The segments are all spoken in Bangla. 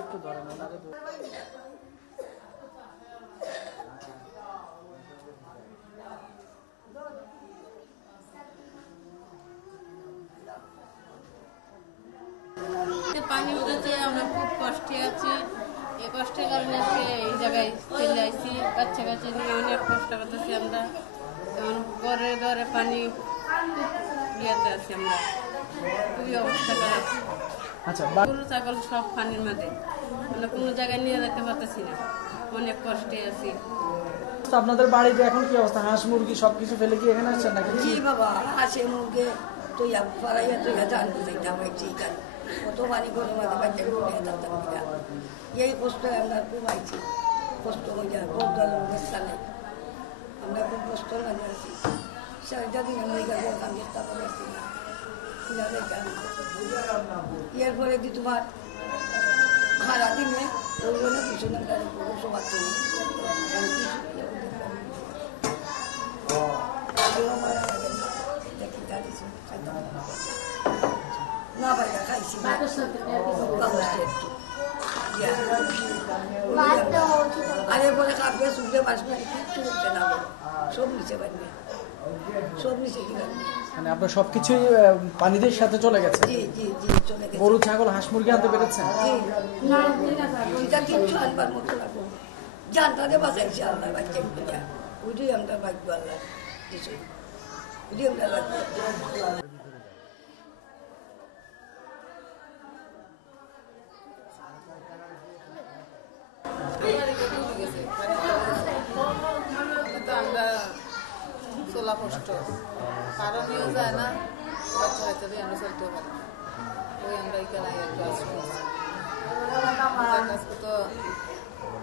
একটু ধরেন পানি উঠেছে, আমরা খুব কষ্টে আছি। এই কষ্টের কারণে এই জায়গায় চলে আসছি। বাচ্চা কাচ্চা নিয়ে অনেক কষ্ট করতেছি আমরা। ঘরে ঘরে পানি ইয়েতে আছি আমরা, খুবই অবস্থা খারাপ। আচ্ছা, গরু ছাগল সব পানির মধ্যে, আমরা কোনো জায়গায় নিয়ে যেতে পারতেছি না, অনেক কষ্টে আছি। আপনাদের বাড়িতে এখন কি অবস্থা? হাঁস মুরগি সবকিছু ফেলে কি এখানে আসছেন নাকি? জি বাবা, হাঁসে মুরগে তুই ফরাইয়া তুই জানতে চাইতাম ঠিক আছে, কত পানি করে মাঝে বাচ্চা ঘুরে যেতাম কিনা। এই কষ্ট আমরা খুব আইছি, কষ্ট হয়ে যায় খুব ব্যবস্থা নেই, আমরা খুব কষ্ট লাগে আছি। সারাটা দিন আমরা কাম চেষ্টা করে আসছি না, এরপরে যে তোমার সারা দিনে ওগুলো না কিছু না সবার তুমি না পাইয়া খাইছি আর এরপরে কাপড়ে শুকতে পারবে কিচ্ছু করতে না, সব নিচে পারবে, সব নিচে কি পারবে। মানে আপনার সবকিছুই পানিদের সাথে চলে গেছে? জি জি জি চলে গেছে। গরু ছাগল হাঁস মুরগি আনতে পেরেছেন? জি ওইটা কিচ্ছু আনবার মতো লাগবো, জানটাতে বাঁচাইছে আল্লাহ বাচ্চা ওইটাই আমরা ভাগ্য আল্লাহ কিছু ওইটাই আমরা লাগবো। আমরা চলা কষ্ট, কারো নিয়েও যায় না, বাচ্চা বাচ্চা দিয়ে আমরা চলতেও পারি না। ওই আমরা এখানে একটু আশ্রয় কাজ করতো,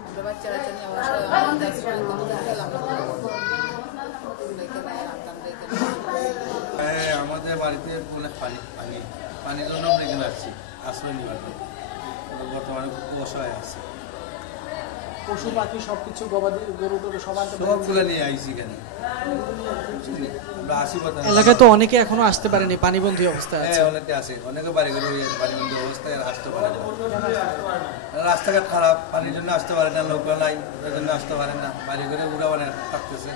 আমরা বাচ্চা বাচ্চা নিয়ে আশ্রয় গেলাম। আমাদের বাড়িতে অনেক পানির জন্য আমরা এখানে আসছি আশ্রয় নেওয়ার জন্য। বর্তমানে খুব অসহায় আছে। পশু পাখি সবকিছু গবাদি গরু টরু সব আনতে সবগুলো নিয়ে আইসি এখানে। এলাকায় তো অনেকে এখনো আসতে পারেনি, পানিবন্দী অবস্থায় আছে। অনেকে আসে, অনেকে বাড়ি ঘরে পানিবন্দী অবস্থায় আসতে পারে না। রাস্তাঘাট খারাপ, পানির জন্য আসতে পারে না, লোক নাই, ওই জন্য আসতে পারে না, বাড়ি ঘরে উড়া মানে থাকতেছে।